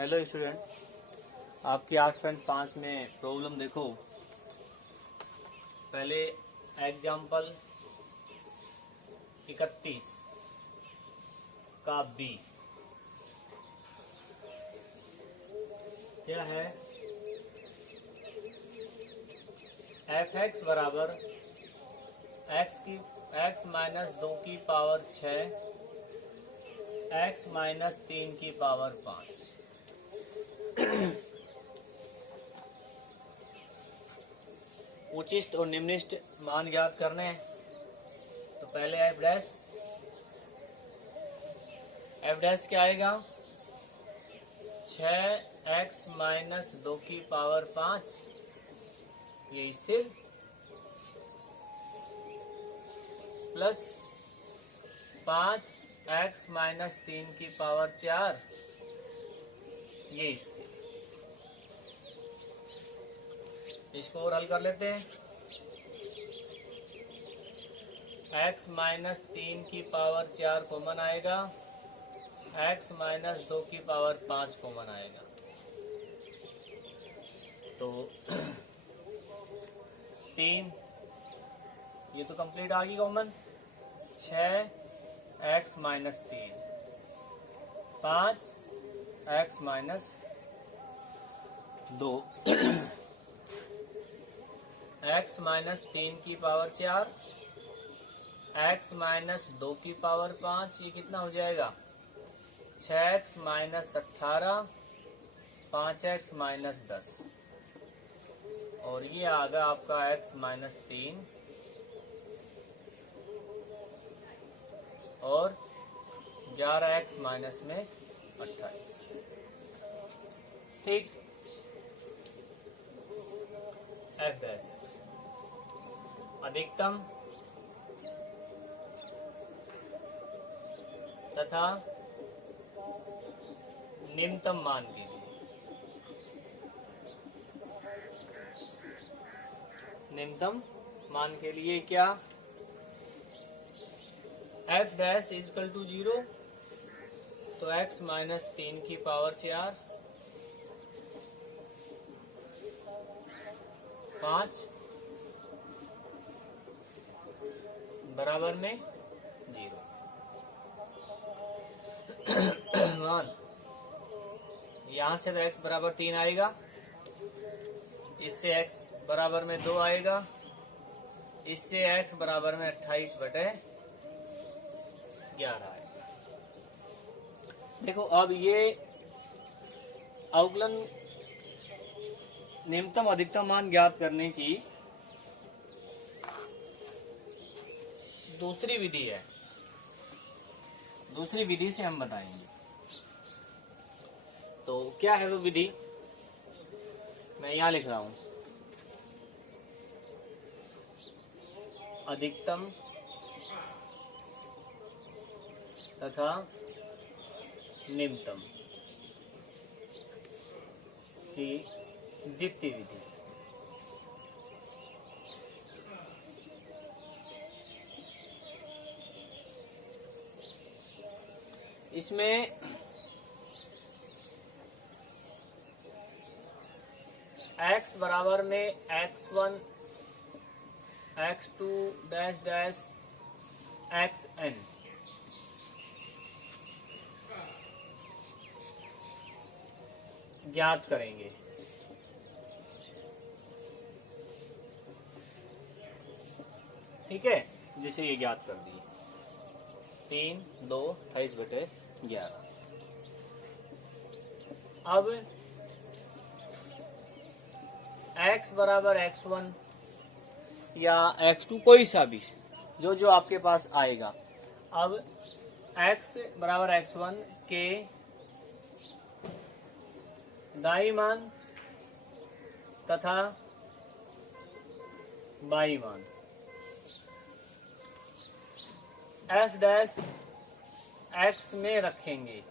Hello student, आपकी 8.5 में problem देखो। पहले एग्जाम्पल 31 का बी क्या है? एफ एक्स बराबर एक्स माइनस 2 की पावर 6 एक्स माइनस 3 की पावर 5। उचिष्ट और निम्निष्ट मान ज्ञात करने हैं। तो पहले एफ डैश क्या आएगा? 6x माइनस 2 की पावर 5 ये स्थिर प्लस 5x माइनस 3 की पावर 4 ये स्थिर। इसको और हल कर लेते हैं। x माइनस 3 की पावर 4 कॉमन आएगा, x माइनस 2 की पावर 5 कॉमन आएगा। तो 3 ये तो कंप्लीट आ गई common. 6x minus 3 5x minus 2 x minus 3 की पावर 4 x माइनस 2 की पावर 5 ये कितना हो जाएगा? 6x माइनस 18 5x माइनस 10 और ये आ गया आपका x माइनस 3 और 11x माइनस में 28। ठीक। एफ डैश एक्स अधिकतम तथा निम्नतम मान के लिए। निम्नतम मान के लिए क्या? एफ डैश इजकल टू 0 तो x माइनस 3 की पावर 4 5 बराबर में 0। मान यहाँ से तो x बराबर 3 आएगा, इससे x बराबर में 2 आएगा, इससे x बराबर में 28/11 आएगा। देखो अब ये अवकलन निम्नतम अधिकतम मान ज्ञात करने की दूसरी विधि है। दूसरी विधि से हम बताएंगे। तो क्या है वो विधि? मैं यहां लिख रहा हूं, अधिकतम तथा निम्नतम की द्वितीय विधि। इसमें x बराबर में x1 x2 dash dash xn ज्ञात करेंगे। ठीक है, जैसे ये ज्ञात कर दिए 3 2 28/11। अब x बराबर x1 या x2 कोई सा भी जो जो आपके पास आएगा। अब x बराबर x1 के दाई मान तथा बाई मान f डैश x में रखेंगे।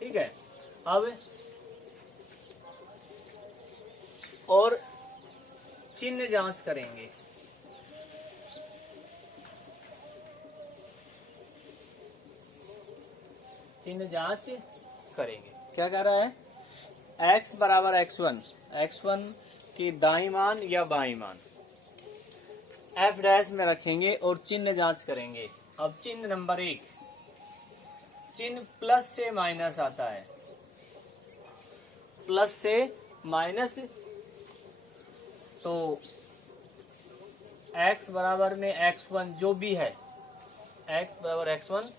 ठीक है। अब और चिन्ह जांच करेंगे। चिन्ह जांच करेंगे। क्या कह रहा है? x बराबर x1 की दाईं मान या बाईं मान f डैश में रखेंगे और चिन्ह जांच करेंगे। अब चिन्ह नंबर 1, चिन्ह प्लस से माइनस आता है, प्लस से माइनस, तो x बराबर में x1 जो भी है, x बराबर x1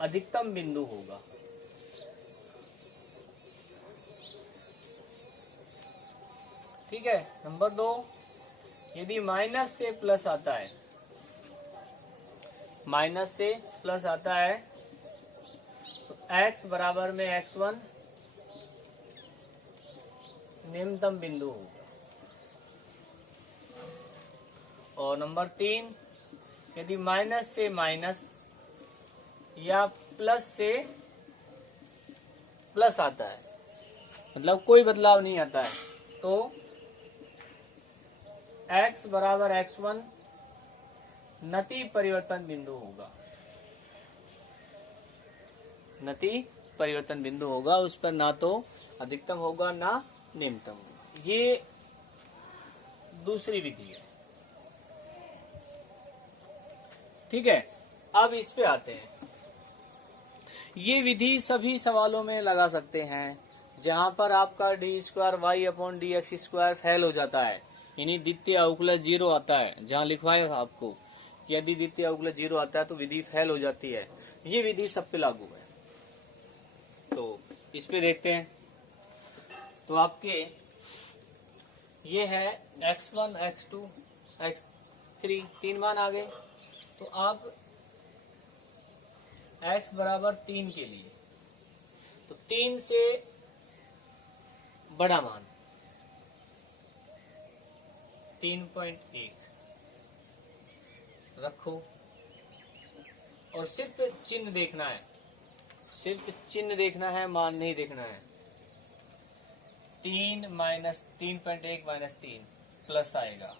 अधिकतम बिंदु होगा। ठीक है। नंबर 2, यदि माइनस से प्लस आता है, माइनस से प्लस आता है, तो x बराबर में x1 निम्नतम बिंदु होगा। और नंबर 3, यदि माइनस से माइनस या प्लस से प्लस आता है, मतलब कोई बदलाव नहीं आता है, तो x बराबर x1 नति परिवर्तन बिंदु होगा। नति परिवर्तन बिंदु होगा, उस पर ना तो अधिकतम होगा ना निम्नतम होगा। ये दूसरी विधि है। ठीक है। अब इस पे आते हैं। ये विधि सभी सवालों में लगा सकते हैं जहां पर आपका d² y/dx² फेल हो जाता है, यानी द्वितीय अवकलज 0 आता है। जहां लिखवाया था आपको कि यदि द्वितीय अवकलज 0 आता है तो विधि फेल हो जाती है। ये विधि सब पे लागू है। तो इस पे देखते हैं। तो आपके ये है x1 x2 x3 तीन मान आ गए। तो आप x बराबर 3 के लिए, तो 3 से बड़ा मान 3.1 रखो और सिर्फ चिन्ह देखना है, सिर्फ चिन्ह देखना है, मान नहीं देखना है। 3 माइनस 3.1 माइनस 3 प्लस आएगा,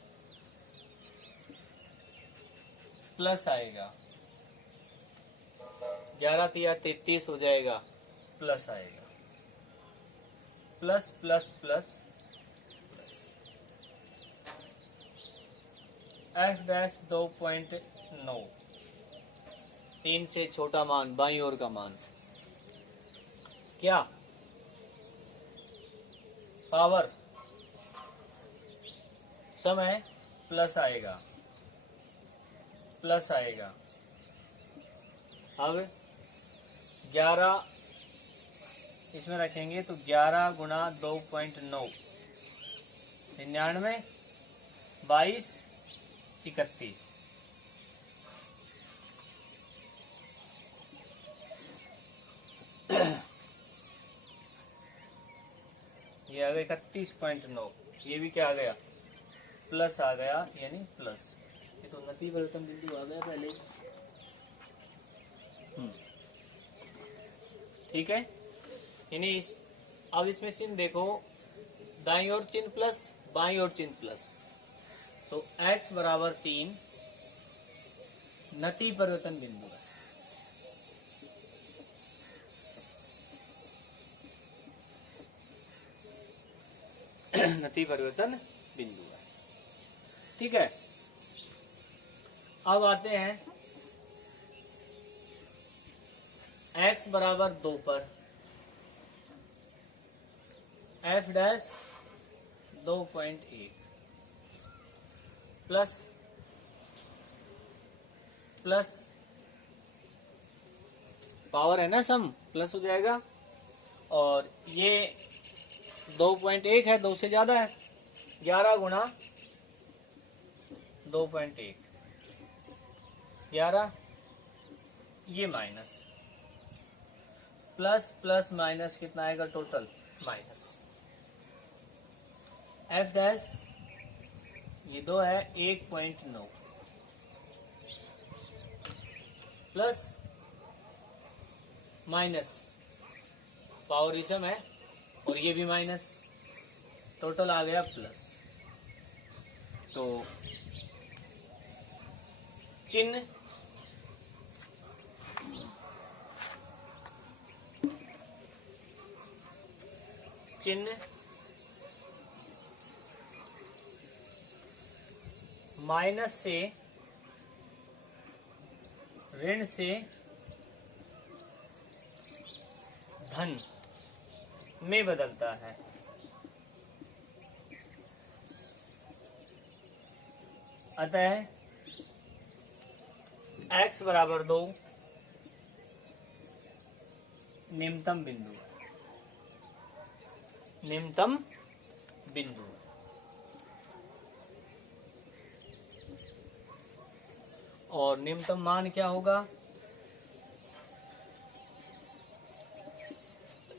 प्लस आएगा। 11 तिया 33 हो जाएगा, प्लस आएगा। Plus plus plus plus. f dash 2.9, 3 से छोटा मान, बाईं ओर का मान। क्या पावर समय प्लस आएगा, प्लस आएगा। अब 11 इसमें रखेंगे तो 11 गुणा 2.9 99 22 31। ये आ गया 31.9। ये भी क्या आ गया? प्लस आ गया, यानी प्लस। ये तो नति परिवर्तन बिंदु आ गया पहले। ठीक है। यानी अब इसमें चिन्ह देखो, दाईं ओर चिन्ह प्लस, बाईं ओर चिन्ह प्लस, तो x बराबर 3 नति परिवर्तन बिंदु है। नति परिवर्तन बिंदु है। ठीक है। अब आते हैं x बराबर 2 पर f dash 2.1 plus plus power है ना, सम प्लस हो जाएगा। और ये 2.1 है, 2 से ज्यादा है। 11 गुणा 2.1 11, ये माइनस, प्लस प्लस माइनस कितना आएगा टोटल? माइनस। f डैश ये 2 है 1.9 प्लस माइनस पावर इसम है और ये भी माइनस, टोटल आ गया प्लस। तो चिन्ह माइनस से ऋण से धन में बदलता है। अतः x बराबर 2 निम्नतम बिंदु है। निम्नतम बिंदु और निम्नतम मान क्या होगा?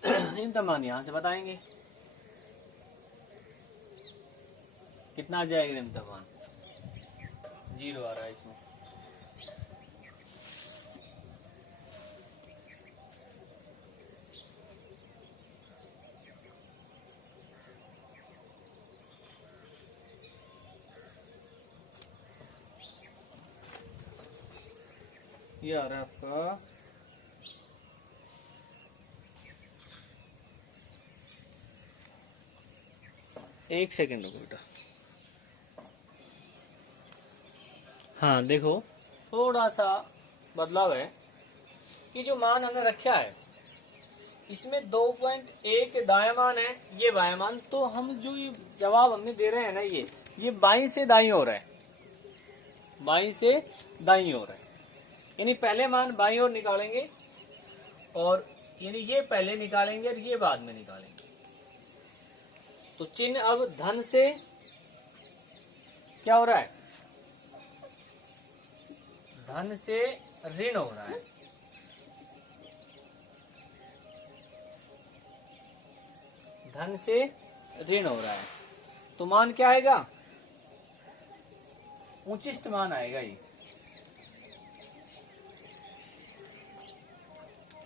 निम्नतम मान यहां से बताएंगे कितना आ जाएगा। निम्नतम मान 0 आ रहा है इसमें। ये आ रहा है आपका 1 सेकेंड रुको बेटा। हाँ देखो थोड़ा सा बदलाव है कि जो मान हमने रखा है इसमें 2.1 दायां मान है, ये बायां मान। तो हम जो ये जवाब हमने दे रहे हैं ना, ये बाईं से दाईं ओर है, बाईं से दाईं ओर है। यानी पहले मान बाईं ओर निकालेंगे और यानी ये पहले निकालेंगे और ये बाद में निकालेंगे। तो चिन्ह अब धन से क्या हो रहा है? धन से ऋण हो रहा है। धन से ऋण हो रहा है तो मान क्या आएगा? उचिष्ट मान आएगा। ये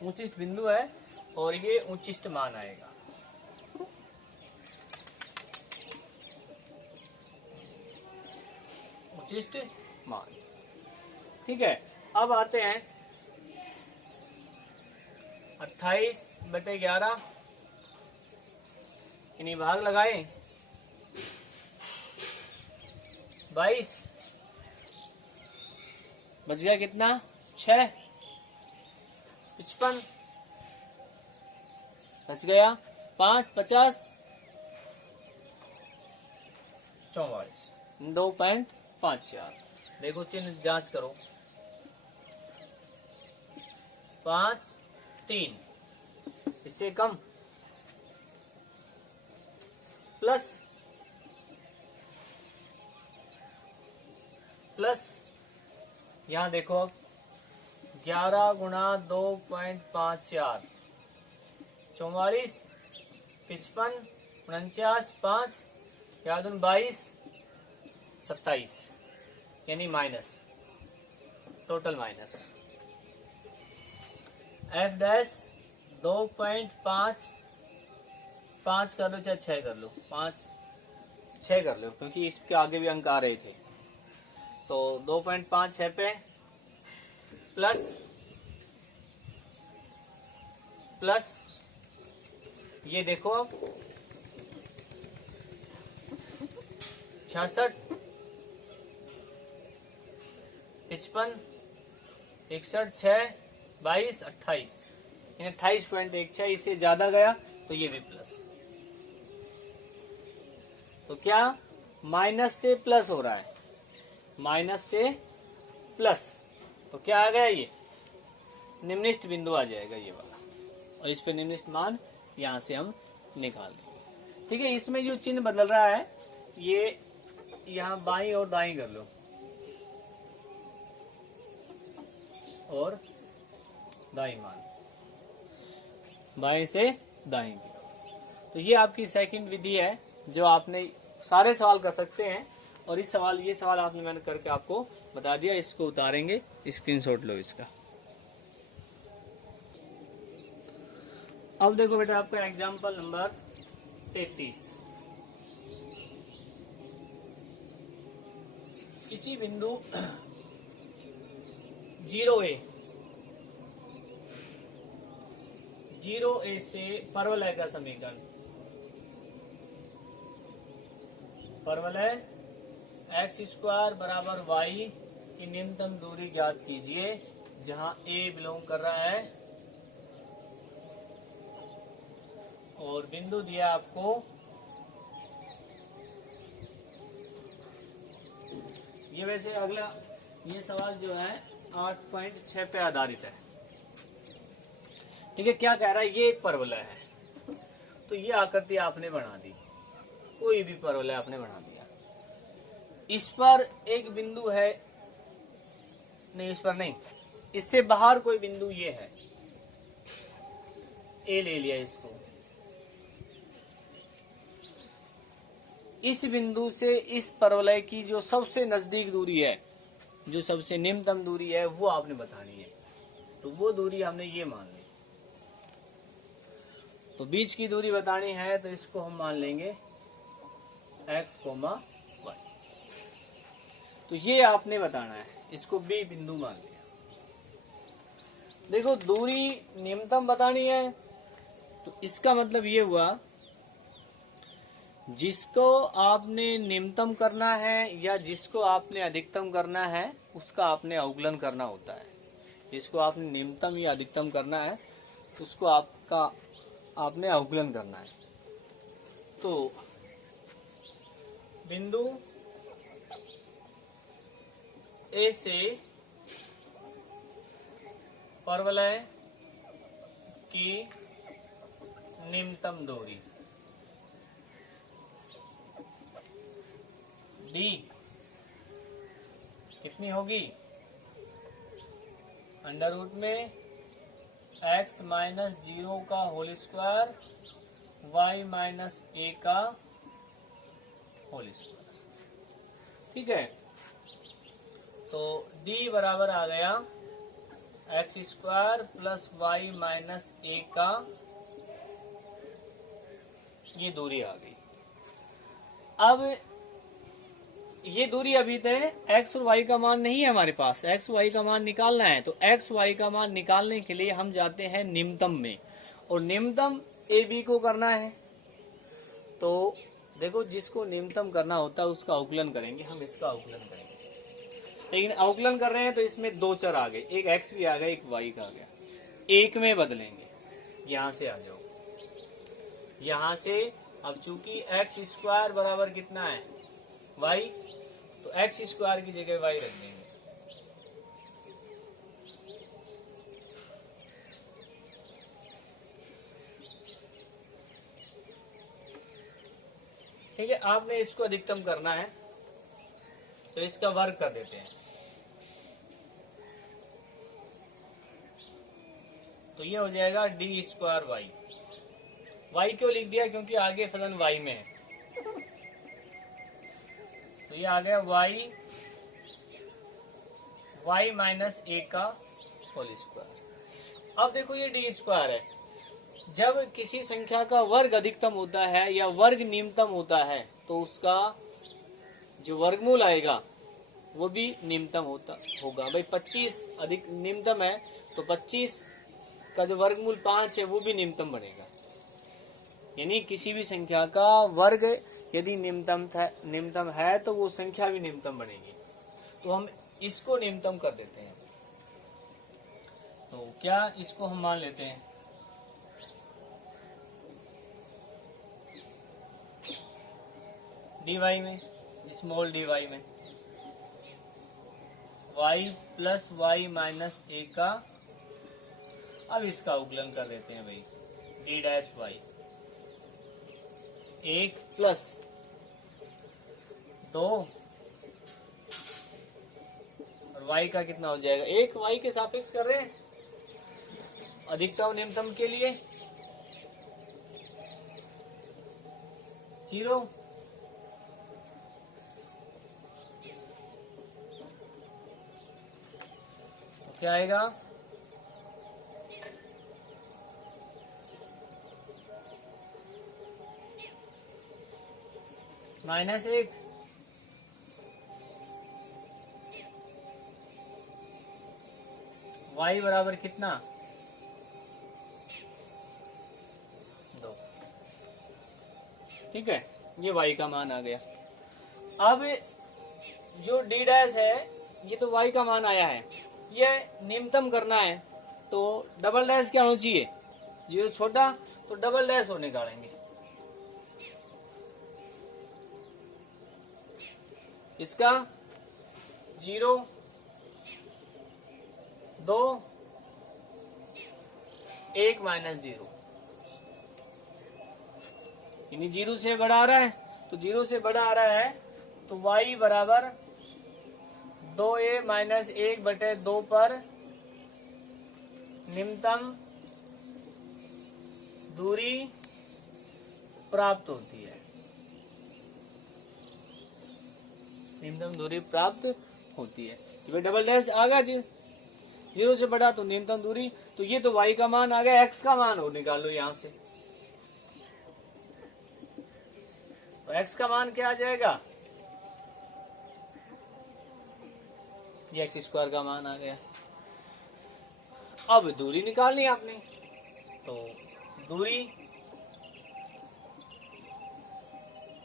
उचिष्ट बिंदु है और ये उचिष्ट मान आएगा। उचिष्ट मान। ठीक है, अब आते हैं 28/11 इन्हीं भाग लगाए 22 बच गया कितना? 6। 55 बच गया 5, 50 44 2.54। देखो चिन्ह जांच करो 5, 3 इससे कम प्लस यहां देखो अब 11 गुणा 2.54 44 55 49 5 याद 22 27 यानी minus, total minus. F dash 2.5 5 कर लो चाहे 6 कर लो, 6 कर लो क्योंकि इसके आगे भी अंक आ रहे थे। तो 2.5 है पे प्लस ये देखो अब 66 55 61 6 22 28 यानी 28.16। इससे ज्यादा गया तो ये भी प्लस। तो क्या माइनस से प्लस हो रहा है, माइनस से प्लस। तो क्या आ गया? ये निम्नलिखित बिंदु आ जाएगा ये वाला, और इस पे निम्नलिखित मान यहां से हम निकाल देंगे। ठीक है, इसमें जो चिन्ह बदल रहा है ये यहां बाईं और दाईं कर लो और दाईं मान, बाएं से दाईं की। तो ये आपकी सेकंड विधि है जो आपने सारे सवाल कर सकते हैं। और ये सवाल आपने मैंने करके आपको बता दिया। इसको उतारेंगे, स्क्रीनशॉट लो इसका। अब देखो बेटा आपका एग्जाम्पल नंबर 33। किसी बिंदु 0a से परवलय का समीकरण, परवलय एक्स स्क्वायर बराबर वाई की न्यूनतम दूरी ज्ञात कीजिए जहां ए बिलोंग कर रहा है और बिंदु दिया आपको ये। वैसे अगला ये सवाल जो है 8.6 पे आधारित है। ठीक है, क्या कह रहा है, ये एक परवलय है तो ये आकृति आपने बना दी, कोई भी परवलय आपने बना दिया। इस पर एक बिंदु है, नहीं इस पर नहीं, इससे बाहर कोई बिंदु ये है, ए ले लिया इसको। इस बिंदु से इस परवलय की जो सबसे नजदीक दूरी है, जो सबसे निम्नतम दूरी है, वो आपने बतानी है। तो वो दूरी हमने ये मान ली। तो बीच की दूरी बतानी है तो इसको हम मान लेंगे x, y। तो ये आपने बताना है, इसको B बिंदु मान लिया। देखो दूरी निम्नतम बतानी है तो इसका मतलब ये हुआ जिसको आपने निम्नतम करना है या जिसको आपने अधिकतम करना है उसका आपने अवकलन करना होता है। जिसको आपने निम्नतम या अधिकतम करना है उसको आपने अवकलन करना है। तो बिंदु ए से परवलय की निम्नतम दूरी डी कितनी होगी, अंडर रूट में x माइनस 0 का whole square y minus a का होल स्क्वायर। ठीक है, तो d बराबर आ गया x square plus y minus a का, ये दूरी आ गई। अब ये दूरी अभी तक x और y का मान नहीं है हमारे पास, x y का मान निकालना है। तो x y का मान निकालने के लिए हम जाते हैं निम्नतम में, और निम्नतम a b को करना है। तो देखो जिसको निम्नतम करना होता है उसका अवकलन करेंगे, हम इसका अवकलन करेंगे। लेकिन अवकलन कर रहे हैं तो इसमें दो चर आ गए, एक x भी आ गया, एक y का आ गया। एक में बदलेंगे, यहां से आ जाओ, यहां से। अब चूंकि x स्क्वायर बराबर कितना है y, तो x स्क्वायर की जगह y रख देंगे। ठीक है, आपने इसको अधिकतम करना है तो इसका वर्ग कर देते हैं। तो ये हो जाएगा डी स्क्वायर वाई। वाई क्यों लिख दिया, क्योंकि आगे फलन वाई में है। तो ये आ गया वाई माइनस ए का होल स्क्वायर। अब देखो ये डी स्क्वायर है, जब किसी संख्या का वर्ग अधिकतम होता है या वर्ग निम्नतम होता है तो उसका जो वर्गमूल आएगा वो भी निम्नतम होगा। भाई 25 अधिक निम्नतम है तो 25 का जो वर्गमूल 5 है वो भी निम्नतम बनेगा। यानी किसी भी संख्या का वर्ग यदि निम्नतम है तो वो संख्या भी निम्नतम बनेगी। तो हम इसको निम्नतम कर देते हैं। तो क्या इसको हम मान लेते हैं dy में, स्मॉल dy में y प्लस वाई माइनस ए का। अब इसका अवकलन कर देते हैं भाई, डी डैश वाई, 1 प्लस 2 और y का कितना हो जाएगा, 1 y के सापेक्ष कर रहे हैं अधिकतम निम्नतम के लिए 0। तो क्या आएगा, -1 y बराबर कितना 2। ठीक है, ये y का मान आ गया। अब जो d डैश है ये तो y का मान आया है, ये न्यूनतम करना है तो डबल डैश क्या होना चाहिए, 0 छोटा तो डबल डैश और निकालेंगे। इसका 0 2 1 माइनस 0, यानी 0 से बड़ा आ रहा है, तो 0 से बड़ा आ रहा है तो y बराबर 2a माइनस 1/2 पर न्यूनतम दूरी प्राप्त होती है। न्यूनतम दूरी प्राप्त होती है, ये डबल डैश आ गया जी, 0 से बड़ा तो न्यूनतम दूरी, तो ये तो y का मान आ गया, x का मान और निकालो यहां से। तो x का मान क्या आ जाएगा, ये x² का मान आ गया। अब दूरी निकालनी आपने, तो दूरी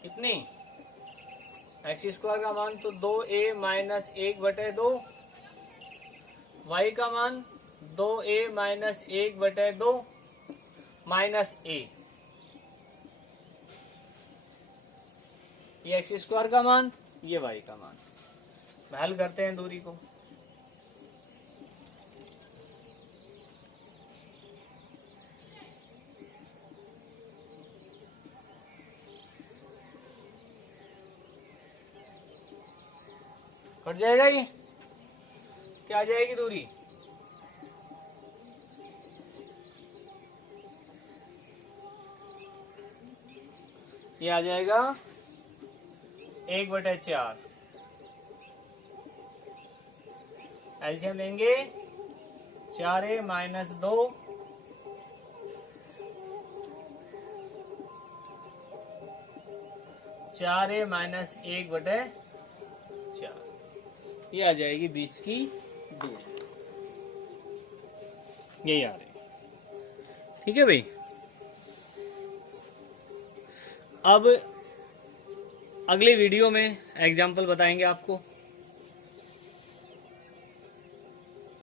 कितनी, x² का मान तो 2a माइनस 1/2, y का मान 2a माइनस 1/2 माइनस a, ये x² का मान, ये y का मान। हल करते हैं दूरी को, कट जाएगा, ये क्या आ जाएगी दूरी, ये आ जाएगा 1/4। एलसीएम लेंगे 4a माइनस 2 4a माइनस 1/4, ये आ जाएगी बीच की दूरी, यही आ रही। ठीक है भाई, अब अगले वीडियो में एग्जाम्पल बताएंगे आपको।